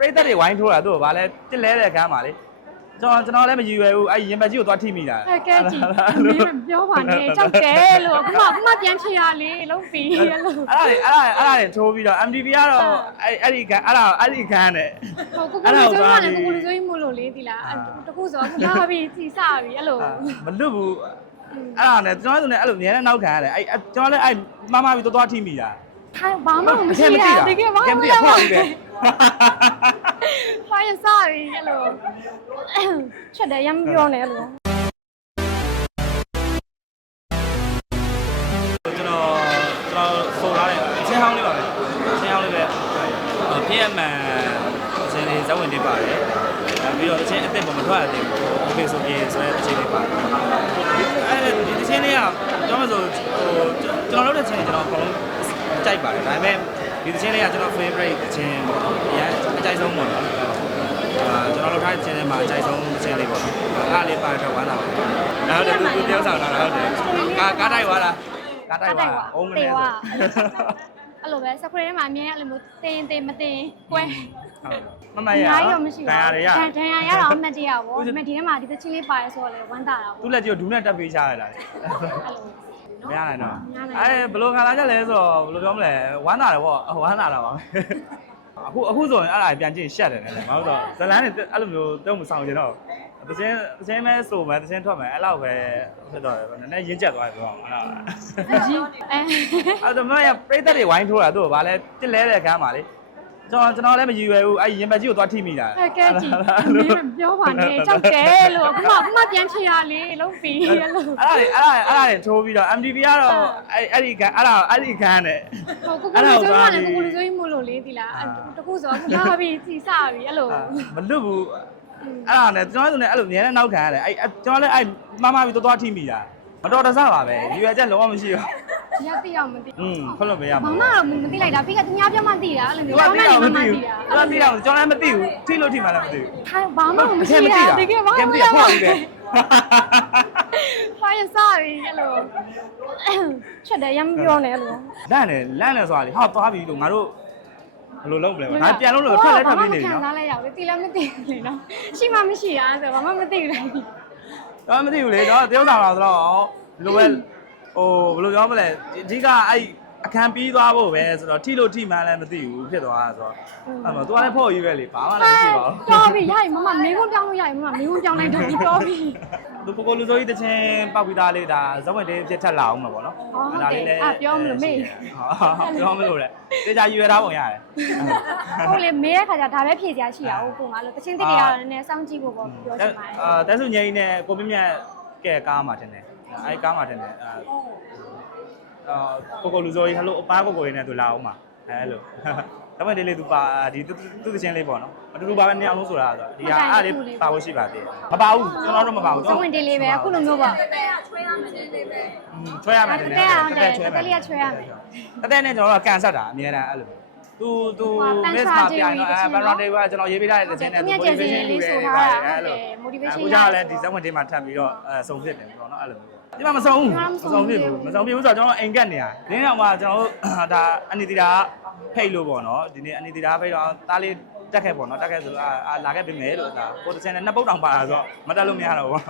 ပြိတ္တတွေဝိုင်းထိုးတာသူ့ကိုဗာလဲတစ်လဲတဲ့ကမ်းပါလေကျွန်တော်လည်းမရည်ရွယ်ဘူးအဲ့ရင်ဘတ်ကြီးကိုသွားထိမိတာကဲကြည့်မင်းပြောပါနဲ့ကြောက်တယ်လို့အခုမှပြန်ချရလေလုံးပြီးလို့အဲ့ဒါတွေထိုးပြီးတော့ MTV ကတော့အဲ့ဒီကမ်းနဲ့ဟုတ်ကိုကိုလူစိုးကလည်းကိုလူစိုးမို့လို့လေဒီလားတခုဆိုအခုလာပြီးစီစပြီးအဲ့လိုမလွတ်ဘူးအဲ့ဒါနဲ့ကျွန်တော်ဆိုနေအဲ့လိုမြဲတဲ့နောက်ခံရတယ်အဲ့ကျွန်တော်လည်းအဲ့မမပြီးသွားထိမိတာထိုင်ဘာမှမရှိတာတကယ်ဘာမှမလုပ်ဘူးဖိုင်စားပြီးအဲ့လိုချက်တယ်ရမ်းပြောနေလို့ကျွန်တော်ဆိုထားတယ်အချင်းဟောင်းလေးပါပဲအချင်းဟောင်းလေးပဲပြည့်အမှန်အချင်းလေးဇဝင်လေးပါတယ်ပြီးတော့အချင်းအစ်စ်ပေါ်မထွက်ရသေးဘူးโอเคဆိုပြေဆိုတဲ့အချင်းလေးပါတယ်အဲ့ဒီအချင်းလေးကကျွန်တော်ဆိုကျွန်တော်လုပ်တဲ့ချင်းကျွန်တော်အကုန်လုံးကြိုက်ပါတယ်ဒါပေမဲ့ဒီချင်းလေးကကျွန်တော် favorite အချင်းပေါ့နော်အရင်အကြိုက်ဆုံးပေါ့နော်ကျွန်တော်လုပ်ထားတဲ့ချင်းထဲမှာအကြိုက်ဆုံးအချင်းလေးပေါ့နော်အားလေးပါတော့ဝမ်းသာပါတယ်နောက်တော့သူတယောက်ဆောင်လာတာဟုတ်တယ်ကားတိုက်သွားတာကားတိုက်သွားအုံးမနေဆိုအဲ့လိုပဲစခွေထဲမှာအမြင်အဲ့လိုမျိုးတင်မတင်ကွဲမမရတော့မရှိဘူးဒဏ်ရာရတော့အမှတ်တရပေါ့ဒါပေမဲ့ဒီထဲမှာဒီသချင်းလေးပါရဲဆိုတော့လေဝမ်းသာတာပေါ့သူ့လက်ကြီးကိုဒူးနဲ့တက်ပေးချရလားအဲ့လိုမရနိုင်တော့အဲ့ဘယ်လိုခံလာချက်လဲဆိုတော့ဘယ်လိုပြောမလဲဝမ်းသာတယ်ပေါ့ဝမ်းသာတာပါအခုဆိုရင်အဲ့ဒါပြန်ကြည့်ရှက်တယ်လေမဟုတ်တော့ဇလန်းတွေအဲ့လိုမျိုးတုံးမဆောင်ကြတော့တချင်းမဲဆိုမယ်တချင်းထွက်မယ်အဲ့လောက်ပဲဖြစ်တော့နည်းနည်းရင်းကျက်သွားတယ်ပြောအောင်အဲ့ဒါမရပြိတ္တတွေဝိုင်းထိုးတာသူ့ကိုဗာလဲတစ်လဲတဲ့ကမ်းပါလေကျွန်တော်လည်းမရည်ရွယ်ဘူးအဲ့ရင်ဘတ်ကြီးကိုသွားထိမိတာကဲကြည့်မင်းပြောပါနဲ့ကြောက်တယ်လို့အခုမှပြန်ချရလေလုံးပြီးလို့အဲ့ဒါတွေထိုးပြီးတော့ MTV ကတော့အဲ့ဒီကမ်းနဲ့ဟုတ်ကိုလူစိုးကလည်းကိုလူစိုးမို့လို့လေဒီလားတခုဆိုအခုလာပြီးစီစပြီးအဲ့လိုမလွတ်ဘူးအဲ့ဒါနဲ့ကျွန်တော်ဆိုနေအဲ့လိုမြဲတဲ့နောက်ခံရတယ်အဲ့ကျွန်တော်လည်းအဲ့မမပြီးသွားထိမိတာမတော်တဆပါပဲရွယ်ချက်လုံးဝမရှိဘူးရတိအောင်မသိခွလို့မရဘူးဘာမှမသိလိုက်တာပြီးကသူများပြောမှသိတာအဲ့လိုမျိုးကျွန်တော်လည်းမသိဘူးကျွန်တော်လည်းမသိဘူးထိလို့ထိမှလည်းမသိဘူးထိုင်ဘာမှမရှိတာတကယ်ဘာမှမသိဘူးဖိုင်စားပြီးအဲ့လိုချက်တယ်ရမ်းပြောနေလို့လန့်တယ်ဆိုတာလေဟာသွားပြီလို့ငါတို့ဘယ်လိုလုပ်မလဲငါပြန်လို့ထွက်လဲထွက်ပြီးနေနော်ခံစားလိုက်ရအောင်တီလည်းမသိဘူးလေနော်ရှိမှမရှိတာဆိုဘာမှမသိဘူးလိုက်တော့မသိဘူးလေတော့တယောက်ဆောင်တော့လိုပဲဟိုဘယ်လိုပြောမလဲအဓိကအဲ့အခန်းပြီးသွားဖို့ပဲဆိုတော့ထိလို့ထိမှန်းလည်းမသိဘူးဖြစ်သွားတာဆိုတော့အဲ့မှာသူကလည်းဖို့ကြီးပဲလေဘာမှလည်းမရှိပါဘူးတော်ပြီရရင်မမမင်းကုန်းပြောင်းလို့ရရင်မမမင်းကုန်းပြောင်းလိုက်တော့တော်ပြီသူကိုလူစိုးကြီးတချင်းပောက်ပြီးသားလေးဒါဇဝင်လေးဖြစ်ထက်လာအောင်မှာပေါ့နော်ဒါလေးလည်းပြောမလို့မေ့ပြောမလို့လေတေချာရွယ်ထားပုံရတယ်ဟုတ်လေမေးတဲ့ခါကျဒါပဲဖြည့်စရာရှိရအောင်ကိုငါလို့တချင်းတိတွေကတော့နည်းနည်းစောင့်ကြည့်ဖို့ပေါ့ပြောချင်ပါတယ်တဲဆုငိမ့်နဲ့ကိုမြင့်ကဲကားမှာတင်တယ်အဲ့ကားမှာတင်တယ်ကိုလူစိုးကြီးဟလိုအပားကိုရင်းနဲ့သူလာအောင်မှာအဲ့လိုဒါပေမဲ့လေးသူပါဒီသူတချင်းလေးပေါ့နော်အတူတူပါပဲနေအောင်လို့ဆိုတာဆိုတော့ဒီဟာအဲ့လေးပါဖို့ရှိပါသေးတယ်မပါဘူးကျွန်တော်တို့မပါဘူးဇဝင်တင်လေးပဲအခုလိုမျိုးပေါ့ချွဲရမယ်တင်လေးပဲချွဲရမယ်တင်လေးတက်လေးချွဲရမယ်တက်နဲ့ကျွန်တော်တို့ကန်ဆက်တာအများအားအဲ့လိုသူ miss မှာပြိုင်တော့ဘန်ရော်ဒေးကကျွန်တော်ရေးပေးထားတဲ့တခြင်းနဲ့ motivation လေးဆိုထားတာအဲ့လို motivation ကိုကြောင့်လည်းဒီဇက်ဝင်တေးမှာထပ်ပြီးတော့စုံဖြစ်တယ်ပေါ့နော်အဲ့လိုဒီမှာမစုံဖြစ်ဘူးဆိုတော့ကျွန်တော်အိမ်ကက်နေရဒီနေ့တော့မှကျွန်တော်တို့ဒါအနီတီတာဖိတ်လို့ပေါ့နော်ဒီနေ့အနီတီတာဖိတ်တော့တားလေးတက်ခဲ့ပေါ့နော်တက်ခဲ့ဆိုလာခဲ့ပြင်မယ်လို့ဒါကိုတခြင်းနဲ့နှစ်ပုတ်တောင်ပါတာဆိုတော့မတက်လို့မရတော့ဘူး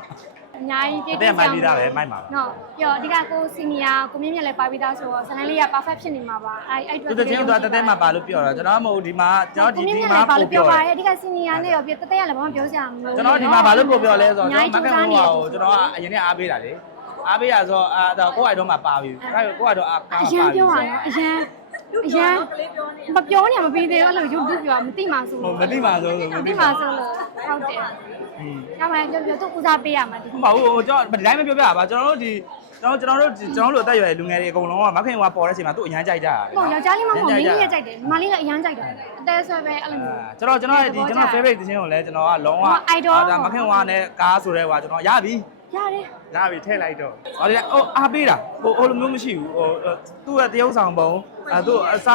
အများကြီးပြည့်စုံပြီးသားပဲမိုက်ပါပါနော်ပြီးတော့အဓိကကိုစီနီယာကိုမြင့်မြတ်လည်းပါပြီးသားဆိုတော့ဇလန်လေးက perfect ဖြစ်နေမှာပါအဲ့အတွက်သူတခြင်းတော့တက်မှာပါလို့ပြောတာကျွန်တော်မဟုတ်ဒီမှာကျွန်တော်ဒီမှာပို့ပြောပါတယ်အဓိကစီနီယာနဲ့ရောပြတက်ရလည်းဘာမှပြောစရာမလိုကျွန်တော်ဒီမှာဘာလို့ပို့ပြောလဲဆိုတော့ကျွန်တော်မကန်ဘူးဟိုကျွန်တော်ကအရင်ကအားပေးတာလေအားပေးရဆိုတော့ကိုယ့်အိုက်တော့မှပါပြီအဲ့ကိုယ့်အိုက်တော့အားပါအရန်ပြောရအောင်အရန်မပြောနေမပြီးသေးဘူးအဲ့လို YouTube ပြောမသိမှဆိုမသိမှဆိုလို့မသိမှဆိုလို့ဟုတ်တယ်။ဒါမှပြောသူဦးစားပေးရမှာဒီမဟုတ်ဘူးကျွန်တော်ဒီတိုင်းမပြောပြပါကျွန်တော်တို့ဒီကျွန်တော်တို့အသက်အရွယ်လူငယ်တွေအကုန်လုံးကမခင်ဟိုပေါ်တဲ့အချိန်မှာသူ့အရန်ကြိုက်ကြတာဟုတ်ယောက်ျားလေးမဟုတ်မိန်းကလေးကြိုက်တယ်မလေးလည်းအရန်ကြိုက်တယ်အသေးဆွဲပဲအဲ့လိုမျိုးကျွန်တော် favorite တခြင်းကိုလည်းကျွန်တော်ကလုံးဝဒါမခင်ဟိုနဲ့ကားဆိုတဲ့ဟိုကျွန်တော်ရပြီရတယ်ရပြီထည့်လိုက်တော့ဟိုအားပေးတာဟိုလိုမျိုးမရှိဘူးဟိုသူ့ရဲ့တရုပ်ဆောင်ပုံသူ့အစ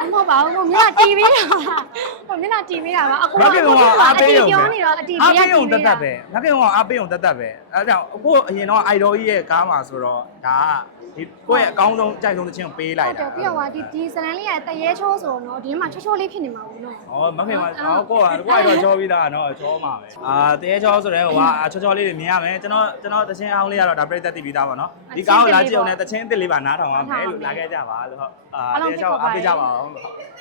မဟုတ်ပါဘူးကိုမျက်နှာတီးပေးတာကိုမျက်နှာတီးပေးတာပါအကို မခင်ကအားပေးရုံ ပြောနေတော့အတီးပေးရ အားပေးရုံတက်တက်ပဲမခင်ကအားပေးရုံတက်တက်ပဲအဲဒါကြောင့်အခုအရင်တော့ idol ကြီးရဲ့ကားမှာဆိုတော့ဒါကဒီကိုယ့်ရဲ့အကောင်းဆုံးကြိုက်ဆုံးသချင်းကိုပေးလိုက် ဟုတ်တယ်ပြီးတော့ဒီဇလန်လေးကတရေချိုးဆိုတော့ဒီမှာချိုးလေးဖြစ်နေမှာဘူးနော် ဩမခင်ကကိုယ့်ကတော့ချောပြီးသားနော်ချောမှာပဲတရေချောဆိုတဲ့ဟိုကချောလေးတွေမြင်ရမယ်ကျွန်တော်သချင်းအောင်လေးကတော့ဒါပြည့်သက်တည်ပြီးသားပါနော်ဒီကားကိုလာကြည့်အောင်လည်းသချင်းအစ်စ်လေးပါနားထောင်ရမယ်လို့လာခဲ့ကြပါလို့ဟုတ်တရေချောအားပေးကြပါအောင်